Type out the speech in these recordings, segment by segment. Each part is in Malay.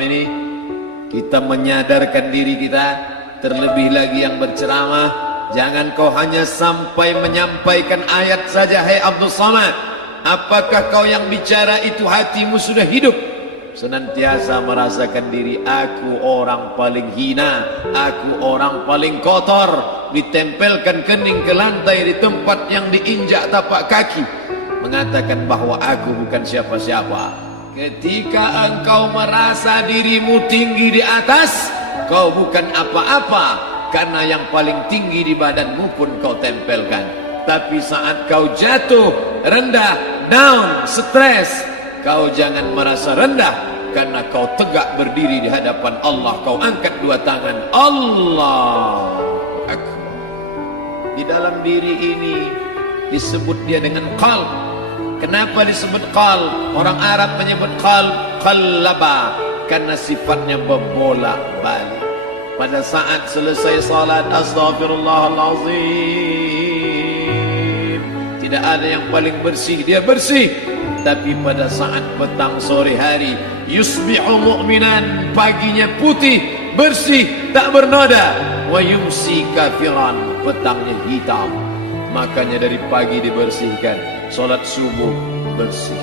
ini kita menyadarkan diri kita, terlebih lagi yang berceramah, jangan kau hanya sampai menyampaikan ayat saja. Hai Abdul Samad, apakah kau yang bicara itu hatimu sudah hidup? Senantiasa merasakan diri, aku orang paling hina, aku orang paling kotor, ditempelkan kening ke lantai di tempat yang diinjak tapak kaki, mengatakan bahwa aku bukan siapa-siapa. Ketika engkau merasa dirimu tinggi di atas, kau bukan apa-apa, karena yang paling tinggi di badanmu pun kau tempelkan. Tapi saat kau jatuh, rendah, down, stres, kau jangan merasa rendah, karena kau tegak berdiri di hadapan Allah. Kau angkat dua tangan, Allah Akbar. Di dalam diri ini disebut dia dengan qalb. Kenapa disebut qalb? Orang Arab menyebut qalb qallaba, karena sifatnya berbolak-balik. Pada saat selesai salat, astaghfirullahalazim, tidak ada yang paling bersih, dia bersih. Tapi pada saat petang sore hari, yusbihu mu'minan, paginya putih, bersih, tak bernoda. Wa yumsi kafiran, petangnya hitam. Makanya dari pagi dibersihkan. Solat subuh bersih,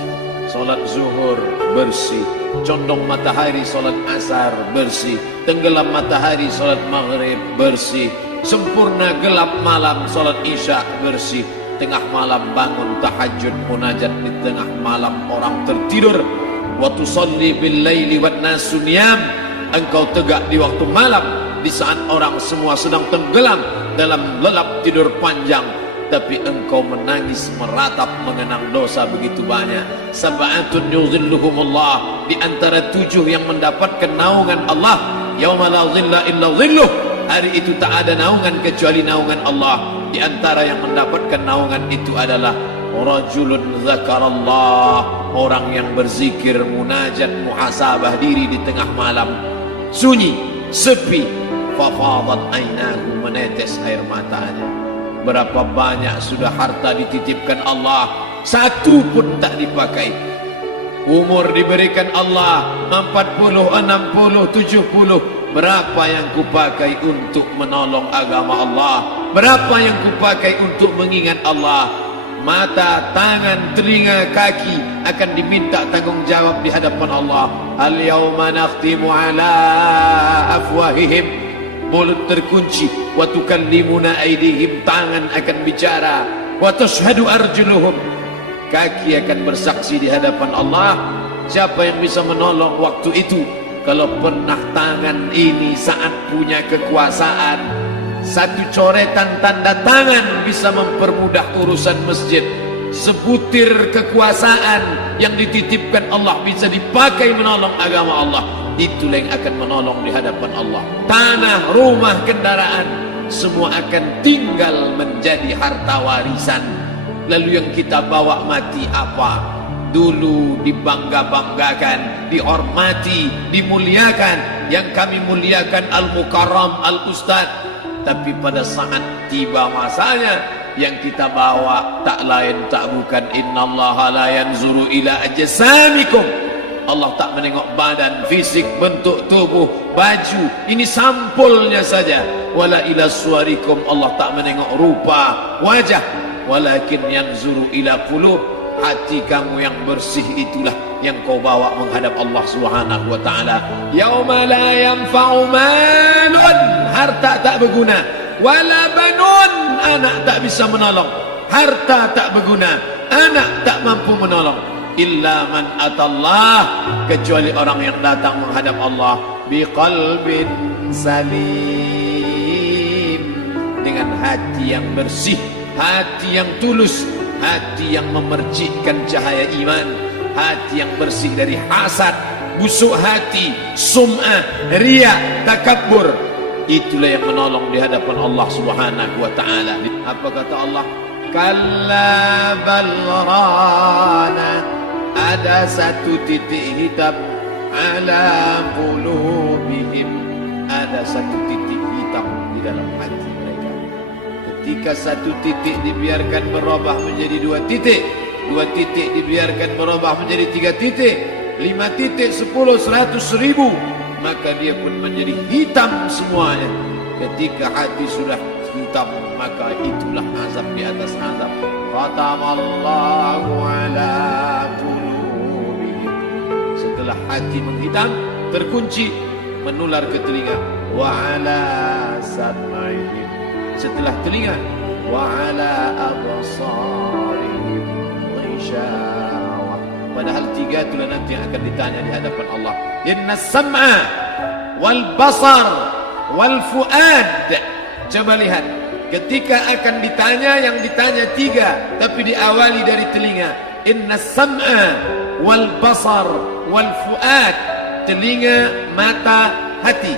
solat zuhur bersih, condong matahari solat asar bersih, tenggelam matahari solat maghrib bersih, sempurna gelap malam solat isya bersih, tengah malam bangun tahajud munajat, di tengah malam orang tertidur. Wa tusalli bil laili wan nasu niyam, engkau tegak di waktu malam di saat orang semua sedang tenggelam dalam lelap tidur panjang, tapi engkau menangis meratap mengenang dosa begitu banyak. Sab'atun yuzilluhumullah, di antara 7 yang mendapatkan naungan Allah. Yauma la zilla illa zilluh, hari itu tak ada naungan kecuali naungan Allah. Di antara yang mendapatkan naungan itu adalah rajulun zakarallah, orang yang berzikir, munajat, muhasabah diri di tengah malam, sunyi, sepi, fafadat ainahu, menetes air matanya. Berapa banyak sudah harta dititipkan Allah, satu pun tak dipakai. Umur diberikan Allah 40, 60, 70. Berapa yang kupakai untuk menolong agama Allah? Berapa yang kupakai untuk mengingat Allah? Mata, tangan, telinga, kaki akan diminta tanggung jawab di hadapan Allah. Al-yawma nakhtimu ala afwahihim, mulut terkunci, wa tukallimuna aydihim, tangan akan bicara, wa tashhadu arjuluhum, kaki akan bersaksi di hadapan Allah. Siapa yang bisa menolong waktu itu? Kalau pernah tangan ini saat punya kekuasaan, satu coretan tanda tangan bisa mempermudah urusan masjid. Sebutir kekuasaan yang dititipkan Allah bisa dipakai menolong agama Allah. Itulah yang akan menolong di hadapan Allah. Tanah, rumah, kendaraan, semua akan tinggal menjadi harta warisan. Lalu yang kita bawa mati apa? Dulu dibangga-banggakan, dihormati, dimuliakan. Yang kami muliakan Al-Mukarram, Al-Ustad. Tapi pada saat tiba masanya, yang kita bawa tak lain tak bukan, innallaha la yanzuru ila ajsamikum, Allah tak menengok badan, fisik, bentuk tubuh, baju, ini sampulnya saja. Wala ila suwarikum, Allah tak menengok rupa, wajah. Walakin yanzuru ila qulub, hati kamu yang bersih itulah yang kau bawa menghadap Allah Subhanahu wa taala. Yauma la yanfa'u malun, harta tak berguna, wala banun, anak tak bisa menolong. Harta tak berguna, anak tak mampu menolong. Illa man atallah, kecuali orang yang datang menghadap Allah biqalbin salim, dengan hati yang bersih, hati yang tulus, hati yang memercikkan cahaya iman, hati yang bersih dari hasad, busuk hati, sum'ah, riya, takabbur. Itulah yang menolong di hadapan Allah Subhanahu wa taala. Apa kata Allah? Kalla bal rana, ada satu titik hitam, ala qulubihim, ada satu titik hitam di dalam hati mereka. Ketika satu titik dibiarkan berubah menjadi 2 titik, 2 titik dibiarkan berubah menjadi 3 titik, 5 titik, 10, 100, 1000, maka dia pun menjadi hitam semuanya. Ketika hati sudah hitam, maka itulah azab di atas azab. Khatamallahu ala qulubihim. Setelah hati menghitam, terkunci, menular ke telinga. Wa ala sam'ihim. Setelah telinga, wa ala absarihim ghishawah. Padahal 3 itulah nanti yang akan ditanya di hadapan Allah. Inna sam'a wal basar wal fuad. Coba lihat, ketika akan ditanya, yang ditanya 3, tapi diawali dari telinga. Inna sam'a wal basar wal fuad. Telinga, mata, hati.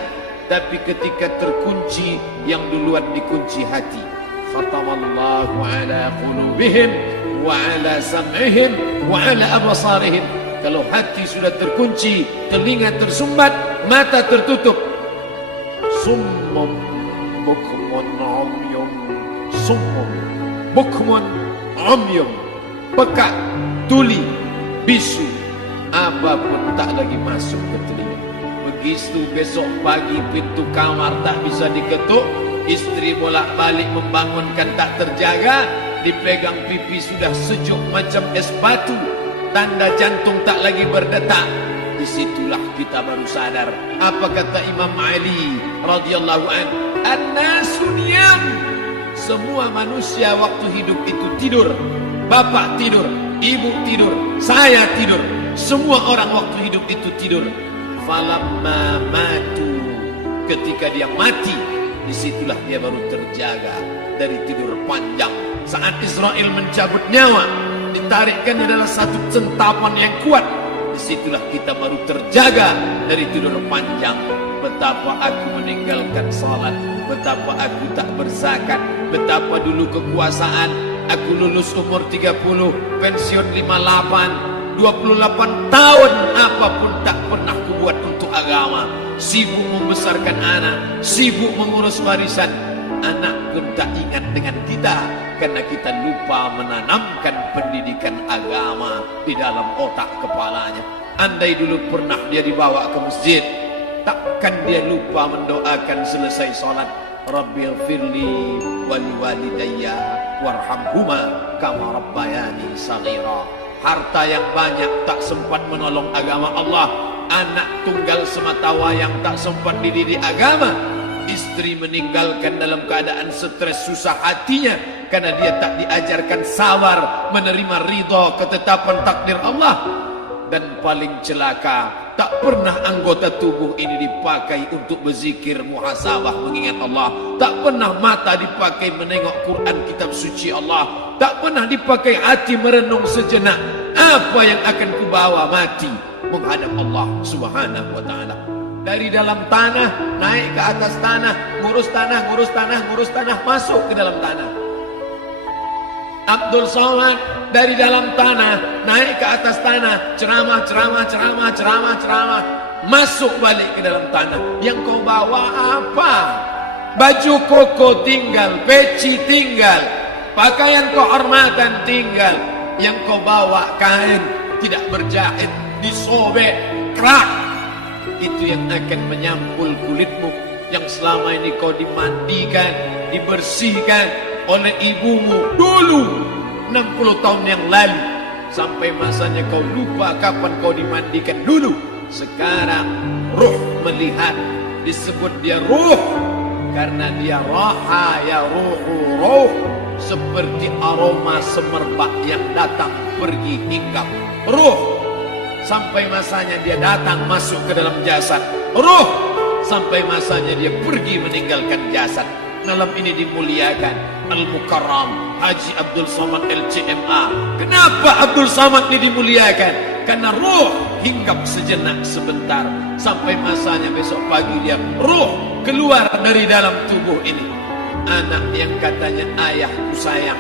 Tapi ketika terkunci, yang duluan dikunci hati. Khatamallahu ala qulubihim wa ala sam'ihim wa ala absarihim. Kalau hati sudah terkunci, telinga tersumbat, mata tertutup. Summum bukmun umyum. Summum bukmun umyum. Pekak, tuli, bisu, apapun tak lagi masuk ke telinga. Begitu besok pagi pintu kamar tak bisa diketuk, istri bolak-balik membangunkan tak terjaga, dipegang pipi sudah sejuk macam es batu, tanda jantung tak lagi berdetak. Disitulah kita baru sadar apa kata Imam Ali radhiyallahu anhu, an-nasu niyam. Semua manusia waktu hidup itu tidur. Bapak tidur, ibu tidur, saya tidur. Semua orang waktu hidup itu tidur. Falamma matu, ketika dia mati, disitulah dia baru terjaga dari tidur panjang. Saat Israel mencabut nyawa, ditarikkan adalah satu centapan yang kuat. Disitulah kita baru terjaga dari tidur panjang. Betapa aku meninggalkan salat, betapa aku tak berzakat, betapa dulu kekuasaan. Aku lulus umur 30, pensiun 58, 28 tahun, apapun tak pernah kubuat untuk agama. Sibuk membesarkan anak, sibuk mengurus warisan. Anak pun tak ingat dengan kita, karena kita lupa menanamkan pendidikan agama di dalam otak kepalanya. Andai dulu pernah dia dibawa ke masjid, takkan dia lupa mendoakan selesai sholat, Rabbil firli wali walidayya warhamhuma kama rabbayani saghira. Harta yang banyak tak sempat menolong agama Allah. Anak tunggal semata wayang tak sempat dididik agama. Istri meninggalkan dalam keadaan stres susah hatinya karena dia tak diajarkan sabar menerima ridha ketetapan takdir Allah. Dan paling celaka, tak pernah anggota tubuh ini dipakai untuk berzikir, muhasabah, mengingat Allah. Tak pernah mata dipakai menengok Quran, kitab suci Allah. Tak pernah dipakai hati merenung sejenak apa yang akan kubawa mati menghadap Allah subhanahu wa ta'ala. Dari dalam tanah naik ke atas tanah, ngurus tanah, ngurus tanah, ngurus tanah, masuk ke dalam tanah. Abdul Somad dari dalam tanah naik ke atas tanah, ceramah, ceramah, ceramah, ceramah, ceramah, masuk balik ke dalam tanah. Yang kau bawa apa? Baju koko tinggal, peci tinggal, pakaian kehormatan tinggal. Yang kau bawa kain tidak berjahit, disobek, kerak. Itu yang akan menyampul kulitmu yang selama ini kau dimandikan, dibersihkan oleh ibumu dulu 60 tahun yang lalu. Sampai masanya kau lupa kapan kau dimandikan dulu. Sekarang ruh melihat, disebut dia ruh karena dia raha ya ruhu ruh, seperti aroma semerbak yang datang pergi hinggap. Ruh sampai masanya dia datang masuk ke dalam jasad. Ruh sampai masanya dia pergi meninggalkan jasad. Malam ini dimuliakan Al-Mukarram Haji Abdul Somad LCMA. Kenapa Abdul Somad ini dimuliakan? Karena ruh hinggap sejenak sebentar, sampai masanya besok pagi dia ruh keluar dari dalam tubuh ini. Anak yang katanya ayahku sayang,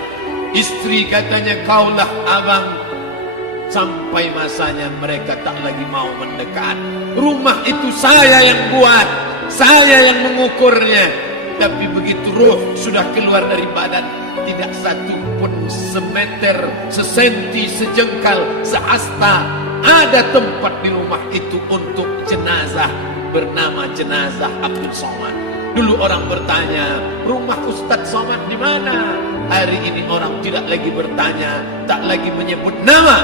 istri katanya kaulah abang, sampai masanya mereka tak lagi mau mendekat. Rumah itu saya yang buat, saya yang mengukurnya. Tapi begitu ruh sudah keluar dari badan, tidak satu pun semeter, sesenti, sejengkal, sehasta ada tempat di rumah itu untuk jenazah bernama jenazah Abdul Somad. Dulu orang bertanya, rumah Ustadz Somad di mana? Hari ini orang tidak lagi bertanya, tak lagi menyebut nama.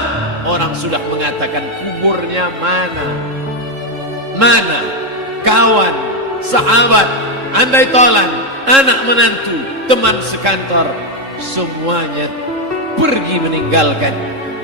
Orang sudah mengatakan kuburnya mana. Mana? Kawan, sahabat, andai tolan, anak menantu, teman sekantor, semuanya pergi meninggalkan.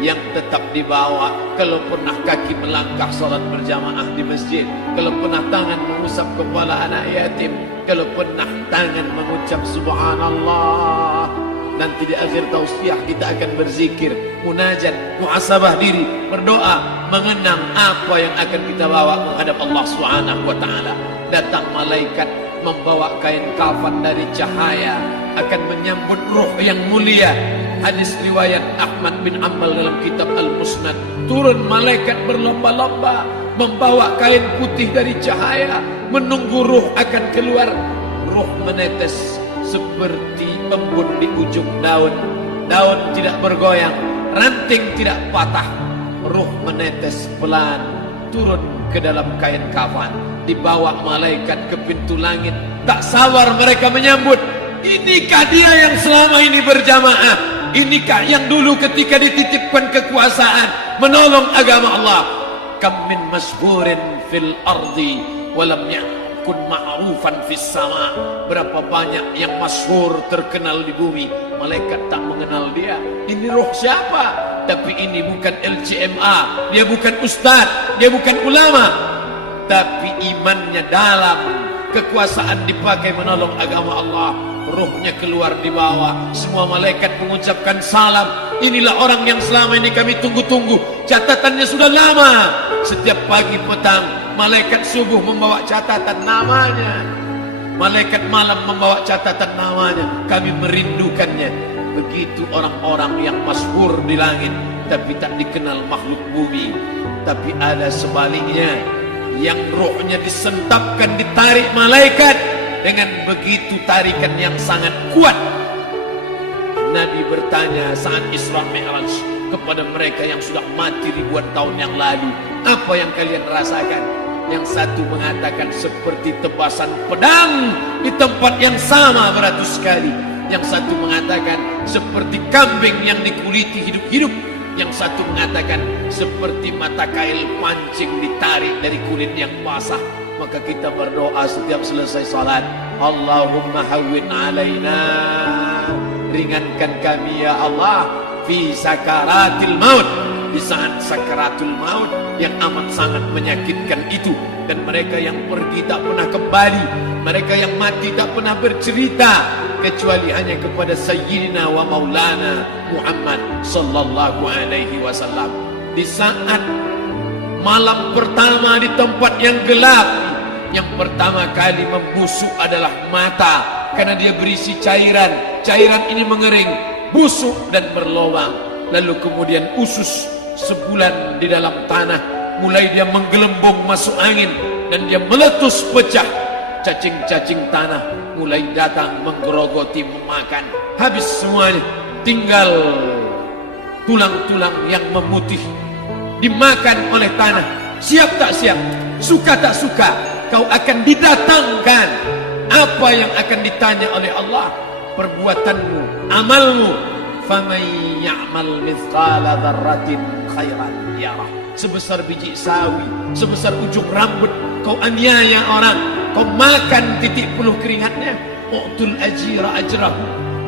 Yang tetap dibawa, kalau pernah kaki melangkah salat berjamaah di masjid, kalau pernah tangan mengusap kepala anak yatim, kalau pernah tangan mengucap subhanallah. Nanti di akhir tausiah kita akan berzikir, munajat, muhasabah diri, berdoa, mengenang apa yang akan kita bawa menghadap Allah Subhanahu wa taala. Datang malaikat membawa kain kafan dari cahaya, akan menyambut ruh yang mulia. Hadis riwayat Ahmad bin Ambal dalam kitab Al-Musnad, turun malaikat berlomba-lomba membawa kain putih dari cahaya, menunggu ruh akan keluar. Ruh menetes seperti embun di ujung daun. Daun tidak bergoyang, ranting tidak patah. Ruh menetes pelan turun ke dalam kain kafan, dibawa malaikat ke pintu langit. Tak sabar mereka menyambut. Inikah dia yang selama ini berjamaah? Inikah yang dulu ketika dititipkan kekuasaan menolong agama Allah? Kam min masyhurin fil ardi walam yakun ma'rufan fis sama. Berapa banyak yang masyhur terkenal di bumi, malaikat tak mengenal dia. Ini roh siapa? Tapi ini bukan LCMA, dia bukan ustaz, dia bukan ulama, tapi imannya dalam. Kekuasaan dipakai menolong agama Allah, ruhnya keluar di bawah. Semua malaikat mengucapkan salam. Inilah orang yang selama ini kami tunggu-tunggu. Catatannya sudah lama. Setiap pagi petang malaikat subuh membawa catatan namanya, malaikat malam membawa catatan namanya. Kami merindukannya. Begitu orang-orang yang masyhur di langit tapi tak dikenal makhluk bumi. Tapi ada sebaliknya, yang rohnya disentapkan, ditarik malaikat dengan begitu tarikan yang sangat kuat. Nabi bertanya saat Isra Mi'raj kepada mereka yang sudah mati ribuan tahun yang lalu, apa yang kalian rasakan? Yang satu mengatakan seperti tebasan pedang di tempat yang sama beratus kali. Yang satu mengatakan seperti kambing yang dikuliti hidup-hidup. Yang satu mengatakan seperti mata kail pancing ditarik dari kulit yang basah. Maka kita berdoa setiap selesai salat, Allahumma hawwin alaina, ringankan kami ya Allah, fi sakaratil maut, di saat sakaratul maut yang amat sangat menyakitkan itu. Dan mereka yang pergi tak pernah kembali, mereka yang mati tak pernah bercerita kecuali hanya kepada Sayyidina wa Maulana Muhammad sallallahu alaihi wasallam. Di saat malam pertama di tempat yang gelap, yang pertama kali membusuk adalah mata, karena dia berisi cairan. Cairan ini mengering, busuk dan berlubang. Lalu kemudian usus sebulan di dalam tanah, mulai dia menggelembung masuk angin dan dia meletus pecah. Cacing-cacing tanah mulai datang menggerogoti, memakan. Habis semuanya, tinggal tulang-tulang yang memutih dimakan oleh tanah. Siap tak siap, suka tak suka, kau akan didatangkan. Apa yang akan ditanya oleh Allah? Perbuatanmu, amalmu. Faman ya'mal mithqala dzarratin khairan yarah. Sebesar biji sawi, sebesar ujung rambut, kau aniaya orang, kau makan titik puluh keringatnya. U'tul ajira ajrahu,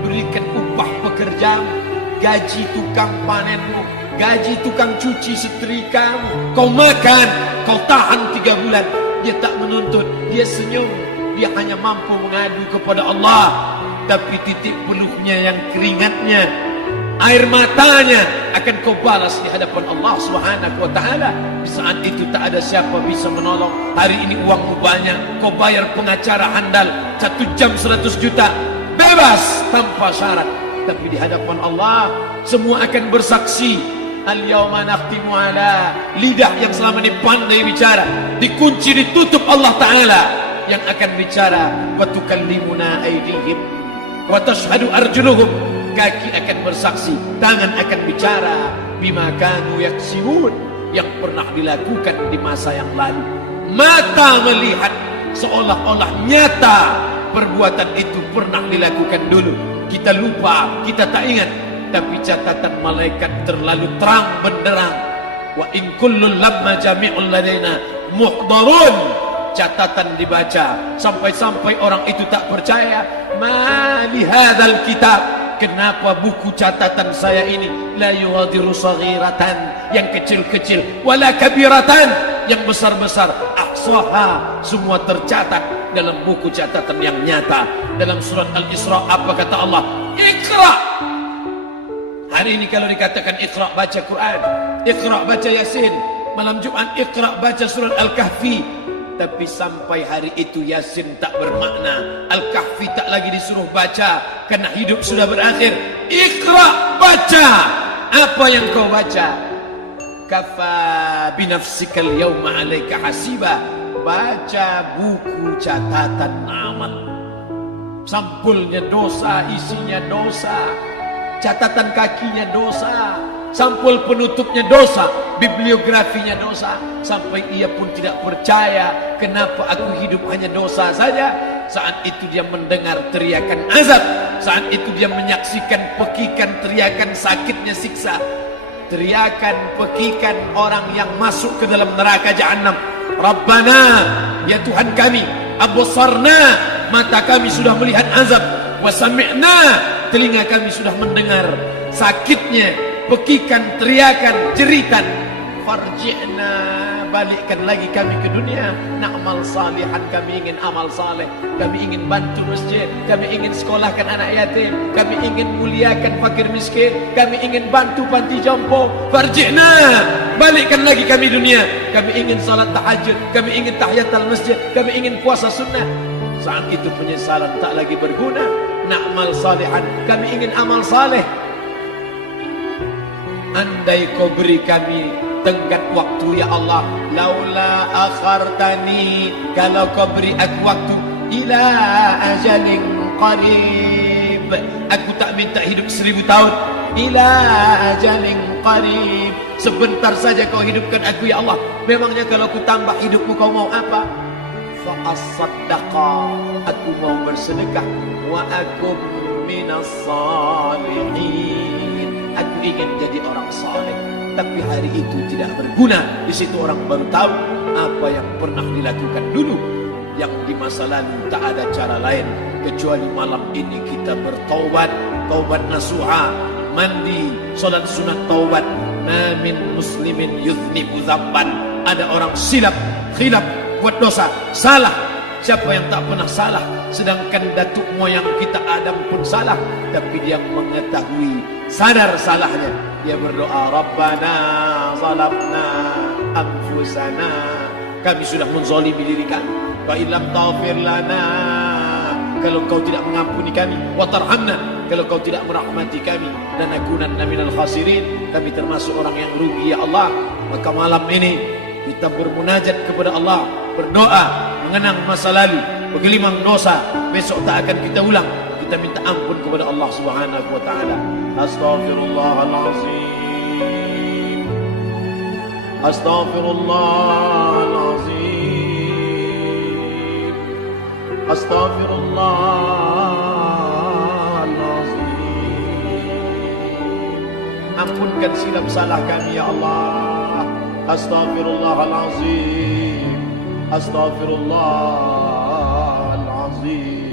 berikan upah pekerjamu, gaji tukang panenmu, gaji tukang cuci setrikamu. Kau makan, kau tahan 3 bulan. Dia tak menuntut, dia senyum. Dia hanya mampu mengadu kepada Allah. Tapi titik peluhnya yang keringatnya, air matanya akan kau balas di hadapan Allah Subhanahu wa ta'ala. Di saat itu tak ada siapa bisa menolong. Hari ini uangmu banyak, kau bayar pengacara handal 1 jam 100 juta, bebas tanpa syarat. Tapi di hadapan Allah semua akan bersaksi. Al-yawma nakhtimu ala, lidah yang selama ini pandai bicara dikunci, ditutup Allah Ta'ala yang akan bicara. Wa tukallimuna aydihim wa tashhadu arjuluhum, kaki akan bersaksi, tangan akan bicara. Bima kanu yaksibun, yang pernah dilakukan di masa yang lalu. Mata melihat seolah-olah nyata perbuatan itu pernah dilakukan dulu. Kita lupa, kita tak ingat, tapi catatan malaikat terlalu terang benderang. Wa in kullun lamma jami'un ladaina muhdarun. Catatan dibaca sampai-sampai orang itu tak percaya. Ma li hadzal kitab, kenapa buku catatan saya ini la yughadiru saghiratan, yang kecil-kecil, wala kabiratan, yang besar-besar, ahsaha, semua tercatat dalam buku catatan yang nyata. Dalam surat Al-Isra apa kata Allah? Iqra. Hari ini kalau dikatakan Iqra, baca Quran, Iqra, baca Yasin. Malam Jumat Iqra, baca surat Al-Kahfi. Tapi sampai hari itu Yasin tak bermakna, Al-Kahfi tak lagi disuruh baca karena hidup sudah berakhir. Iqra, baca. Apa yang kau baca? Kafa binafsikal yawma alaika hasiba. Baca buku catatan amal. Sampulnya dosa, isinya dosa. Catatan kakinya dosa, sampul penutupnya dosa, bibliografinya dosa. Sampai ia pun tidak percaya, kenapa aku hidup hanya dosa saja. Saat itu dia mendengar teriakan azab, saat itu dia menyaksikan pekikan teriakan sakitnya siksa, teriakan pekikan orang yang masuk ke dalam neraka jahanam. Rabbana, ya Tuhan kami, absarna, mata kami sudah melihat azab, wa sami'na, telinga kami sudah mendengar sakitnya pekikan teriakan jeritan. Farji'na, balikkan lagi kami ke dunia. Na'mal salihan, kami ingin amal saleh, kami ingin bantu masjid, kami ingin sekolahkan anak yatim, kami ingin muliakan fakir miskin, kami ingin bantu panti jompo. Farji'na, balikkan lagi kami dunia. Kami ingin salat tahajud, kami ingin tahiyatul masjid, kami ingin puasa sunnah. Saat itu penyesalan tak lagi berguna. Na'mal salihan, kami ingin amal saleh. Andai kau beri kami tenggat waktu ya Allah, laula akhartani, kalau kau beri aku waktu, ila ajalin qarib, aku tak minta hidup 1000 tahun, ila ajalin qarib, sebentar saja kau hidupkan aku ya Allah. Memangnya kalau ku tambah hidupmu kau mau apa? Fa as-saddaqa, aku mau bersedekah, wa akum minas salihin, aku ingin jadi orang saleh. Tapi hari itu tidak berguna. Di situ orang baru tahu apa yang pernah dilakukan dulu, yang di masa lalu tak ada cara lain kecuali malam ini kita bertaubat, taubat nasuha, mandi, solat sunat taubat. Ma min muslimin yuznibu dzamban, ada orang silap, khilaf, buat dosa, salah. Siapa yang tak pernah salah? Sedangkan datuk moyang kita Adam pun salah, tapi dia mengetahui, sadar salahnya. Dia berdoa, Rabbana zalamna anfusana, kami sudah menzalimi diri kami. Fa illam taghfir lana, kalau kau tidak mengampuni kami, wa tarhamna, kalau kau tidak merahmati kami, dan nakunanna minal khasirin, kami termasuk orang yang rugi ya Allah. Maka malam ini kita bermunajat kepada Allah, berdoa, mengenang masa lalu, bergelimang dosa, besok tak akan kita ulang. Kita minta ampun kepada Allah Subhanahu wa taala. Astaghfirullahalazim. Astaghfirullahalazim. Astaghfirullahalazim. Ampunkan silap salah kami ya Allah. Astaghfirullahalazim. Astaghfirullahalazim.